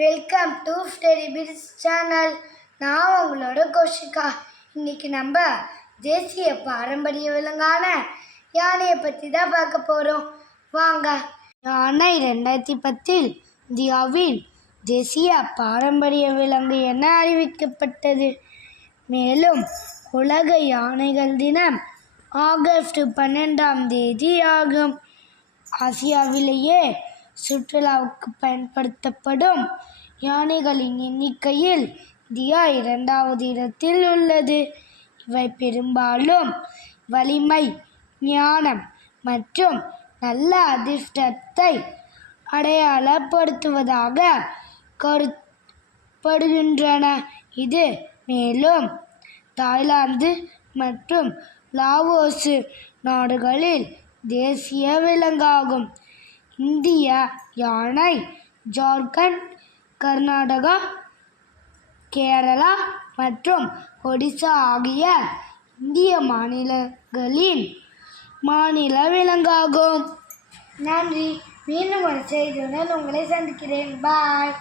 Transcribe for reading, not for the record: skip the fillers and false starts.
Welcome to study bits channel. நான் உங்களோட கோஷிகா. இன்னைக்கு நம்ம தேசிய பாரம்பரிய விலங்கான யானையை பற்றி தான் பார்க்க போகிறோம். வாங்க. யானை 2010 இந்தியாவின் தேசிய பாரம்பரிய விலங்கு என அறிவிக்கப்பட்டது. மேலும் உலக யானைகள் தினம் ஆகஸ்ட் 12 ஆகும். ஆசியாவிலேயே சுற்றுலாவுக்கு பயன்படுத்தப்படும் யானைகளின் எண்ணிக்கையில் இந்தியா 2வது இடத்தில் உள்ளது. இவை பெரும்பாலும் வலிமை, ஞானம் மற்றும் நல்ல அதிர்ஷ்டத்தை அடையாளப்படுத்துவதாக கருதப்படுகின்றன. இது மேலும் தாய்லாந்து மற்றும் லாவோஸ் நாடுகளில் தேசிய விலங்காகும். இந்திய யானை ஜார்க்கண்ட், கர்நாடகா, கேரளா மற்றும் ஒடிசா ஆகிய இந்திய மாநிலங்களின் மாநில விலங்காகும். நன்றி. மீண்டும் ஒரு செய்தியுடன் உங்களை சந்திக்கிறேன். பாய்.